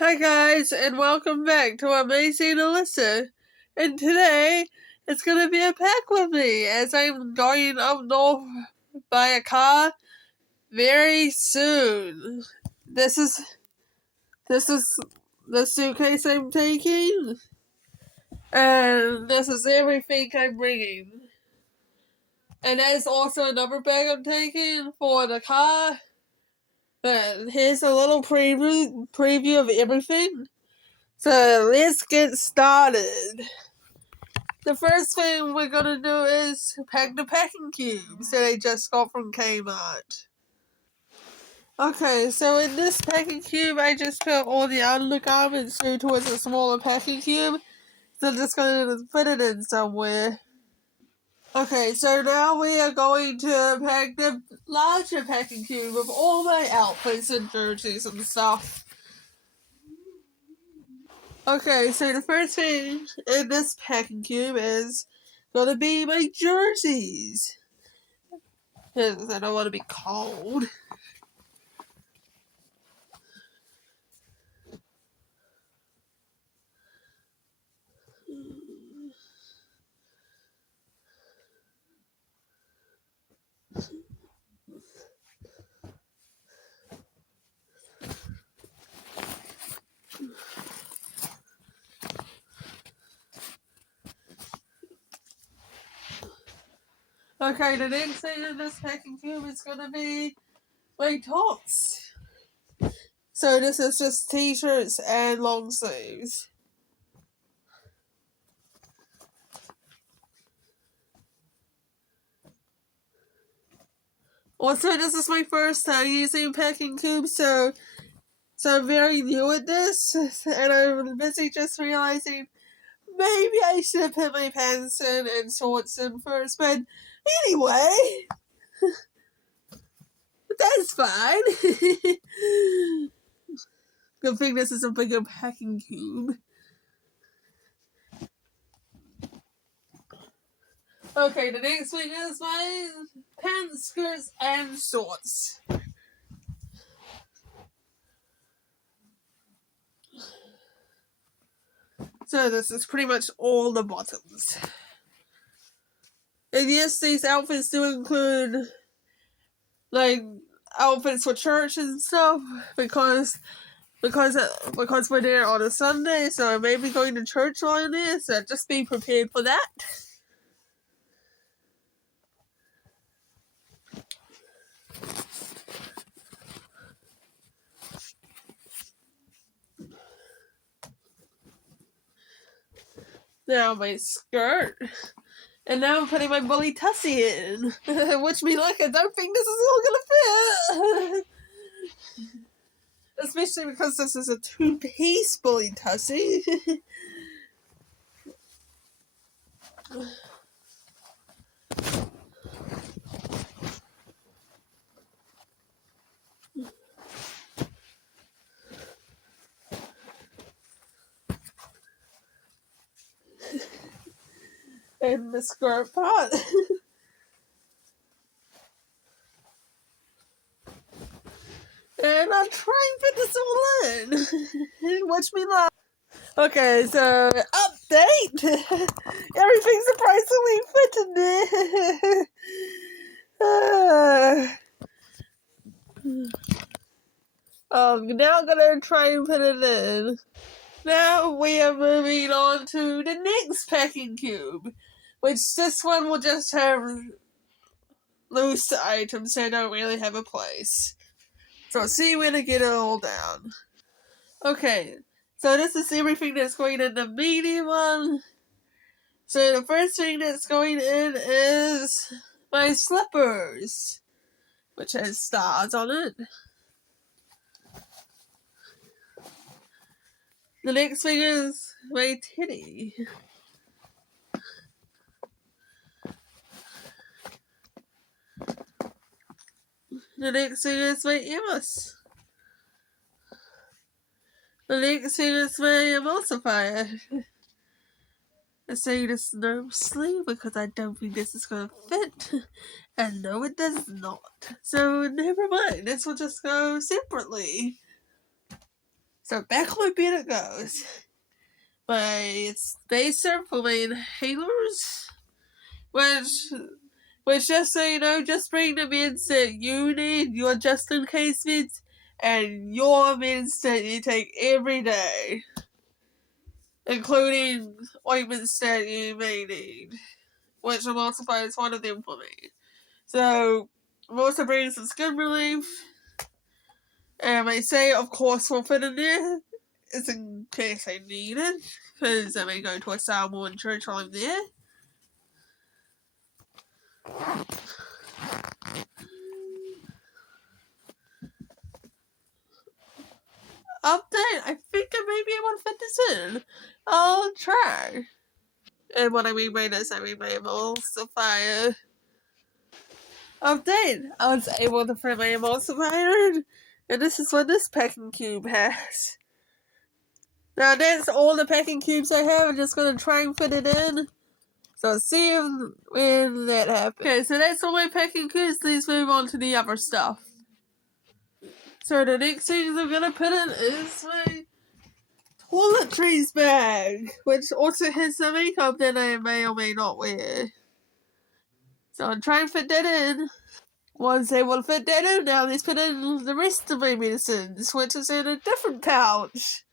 Hi guys, and welcome back to Amazing Alyssa. And today, it's gonna be a pack with me as I'm going up north by a car very soon. This is the suitcase I'm taking, and this is everything I'm bringing. And there's also another bag I'm taking for the car. But here's a little preview of everything. So let's get started. The first thing we're gonna do is pack the packing cubes that I just got from Kmart. Okay, so in this packing cube, I just put all the undergarments into a smaller packing cube. So I'm just gonna put it in somewhere. Okay, so now we are going to pack the larger packing cube with all my outfits and jerseys and stuff. Okay, so the first thing in this packing cube is gonna be my jerseys. Because I don't want to be cold. Okay, the next thing in this packing cube is gonna be my tops. So this is just t-shirts and long sleeves. Also, this is my first time using packing cubes, so I'm very new at this, and I'm busy just realizing maybe I should have put my pants in and shorts in first, but anyway, that's fine. Good thing this is a bigger packing cube. Okay, the next thing is my pants, skirts, and shorts. So this is pretty much all the bottoms. And yes, these outfits do include, like, outfits for church and stuff, because we're there on a Sunday, so I may be going to church on this, so just be prepared for that. Now my skirt. And now I'm putting my bully tussie in. Which means, like, I don't think this is all gonna fit. Especially because this is a two-piece bully tussie. And the skirt part. And I'm trying to fit this all in. Watch me laugh. Okay, so update. Everything's surprisingly fitting there. I'm now gonna try and put it in. Now we are moving on to the next packing cube, which this one will just have loose items that don't really have a place. So see when I get it all down. Okay, so this is everything that's going in the medium one. So the first thing that's going in is my slippers, which has stars on it. The next thing is my titty. The next thing is my emus. The next thing is my emulsifier. I say this nervously because I don't think this is going to fit. And no, it does not. So never mind. This will just go separately. So back on my bed it goes. My spacer for my inhalers, which just so you know, just bring the meds that you need, your just in case meds, and your meds that you take every day, including ointments that you may need, which emulsifier is one of them for me. So I'm also bringing some skin relief, and I say, of course, we'll fit in there, is in case I need it, because I may go to a Samoan church while I'm there. Update, I think I may be able to fit this in. I'll try. And what I mean by this, I mean my emulsifier. Update, I was able to fit my emulsifier in, and this is what this packing cube has. Now that's all the packing cubes I have. I'm just gonna try and fit it in. So see when that happens. Okay, so that's all my packing cubes. Let's move on to the other stuff. So the next thing I'm gonna put in is my toiletries bag, which also has some makeup that I may or may not wear. So I'm trying to fit that in. Once I will fit that in, now let's put in the rest of my medicines, which is in a different pouch.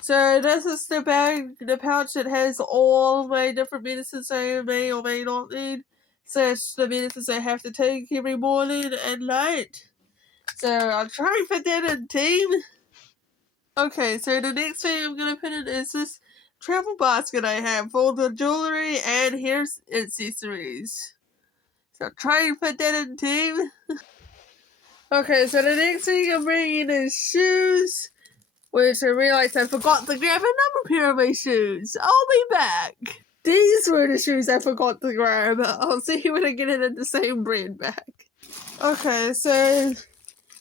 So this is the bag, the pouch that has all my different medicines I may or may not need. Such the medicines I have to take every morning and night. So I'll try and fit that in, team. Okay, so the next thing I'm gonna put in is this travel basket I have full of jewelry and hair accessories. So try and put that in, team. Okay, so the next thing I'm bringing is shoes, which I realized I forgot to grab another pair of my shoes. I'll be back. These were the shoes I forgot to grab. I'll see you when I get it in the same bread bag. Okay, so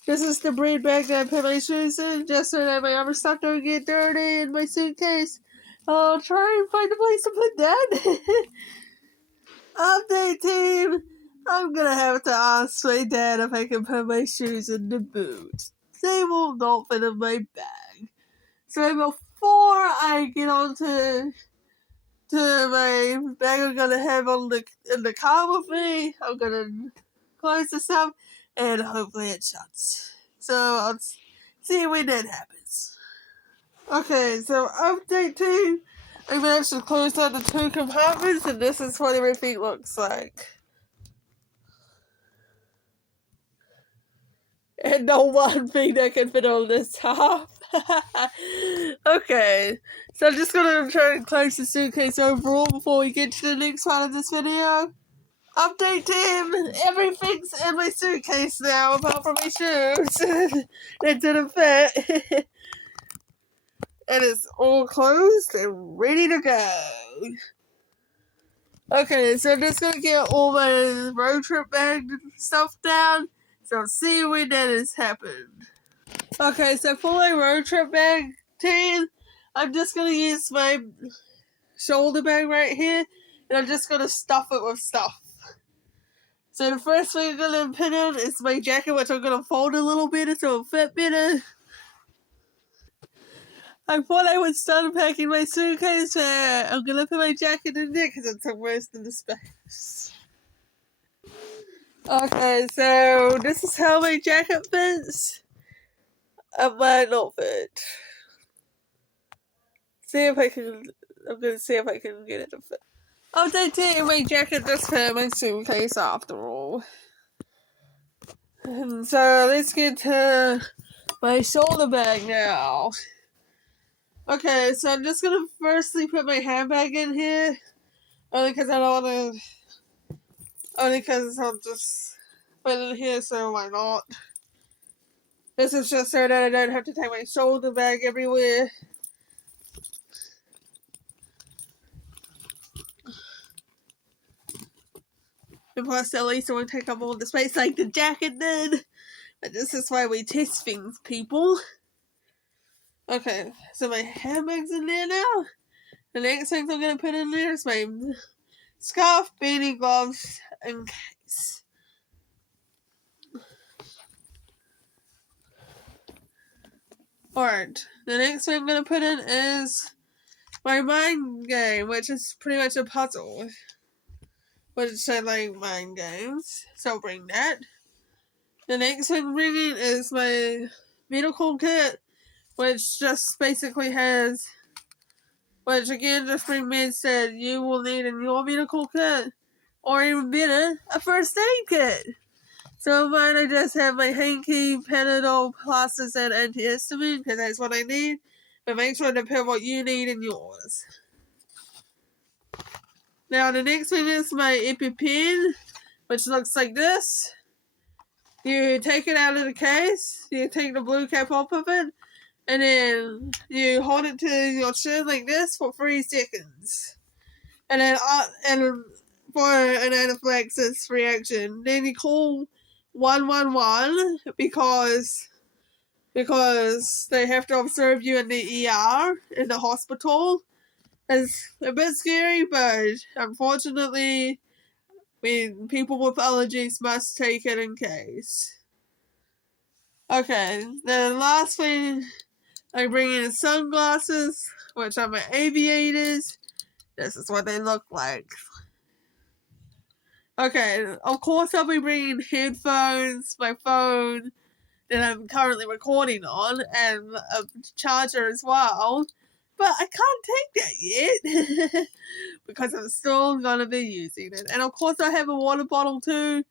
this is the bread bag that I put my shoes in, just so that my other stuff don't get dirty in my suitcase. I'll try and find a place to put that. Update team! I'm gonna have to ask my dad if I can put my shoes in the boot. They will not fit in my bag. So before I get on to my bag I'm gonna have in the car with me, I'm gonna close this up and hopefully it shuts. So I'll see when that happens. Okay, so update team. I managed to close out the two compartments and this is what everything looks like. And no one thing that can fit on this top. Okay, so I'm just gonna try and close the suitcase overall before we get to the next part of this video. Update team! Everything's in my suitcase now apart from my shoes. That didn't fit. And it's all closed and ready to go. Okay, so I'm just gonna get all my road trip bag stuff down. So I'll see when that has happened. Okay, so for my road trip bag team, I'm just gonna use my shoulder bag right here, and I'm just gonna stuff it with stuff. So the first thing I'm gonna put in is my jacket, which I'm gonna fold a little bit so it'll fit better. I thought I would start unpacking my suitcase, but I'm gonna put my jacket in there because it took most of the space. Okay, so this is how my jacket fits. It might not fit. See if I can. I'm gonna see if I can get it to fit. Updating my jacket just fit my suitcase after all. And so let's get to my shoulder bag now. Okay, so I'm just gonna firstly put my handbag in here. Only because I don't wanna. Only because I'll just put it in here, so why not? This is just so that I don't have to take my shoulder bag everywhere. And plus, at least it won't take up all the space like the jacket did. But this is why we test things, people. Okay, so my handbag's in there now. The next thing I'm gonna put in there is my scarf, beanie, gloves, and case. Alright, the next thing I'm going to put in is my mind game, which is pretty much a puzzle. Which I like mind games, so I'll bring that. The next thing I'm bringing is my medical kit, which just basically has, which again just bring meds that you will need in your medical kit, or even better, a first aid kit. So mine, I just have my hanky, Panadol, plasters, and antihistamine, because that's what I need. But make sure to put what you need in yours. Now the next thing is my EpiPen, which looks like this. You take it out of the case, you take the blue cap off of it, and then you hold it to your chin like this for 3 seconds. And then and for an anaphylaxis reaction, then you call 111 because they have to observe you in the ER, in the hospital. It's a bit scary, but unfortunately, people with allergies must take it in case. Okay, the last thing I bring in is sunglasses, which are my aviators. This is what they look like. Okay, of course I'll be bringing headphones, my phone that I'm currently recording on, and a charger as well. But I can't take that yet because I'm still going to be using it. And of course I have a water bottle too,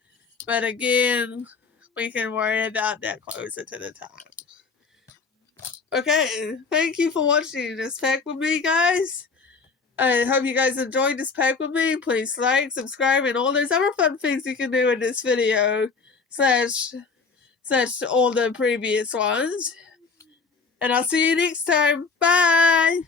but again, we can worry about that closer to the time. Okay, thank you for watching this pack with me, guys. I hope you guys enjoyed this pack with me. Please like, subscribe, and all those other fun things you can do in this video, slash all the previous ones. And I'll see you next time. Bye!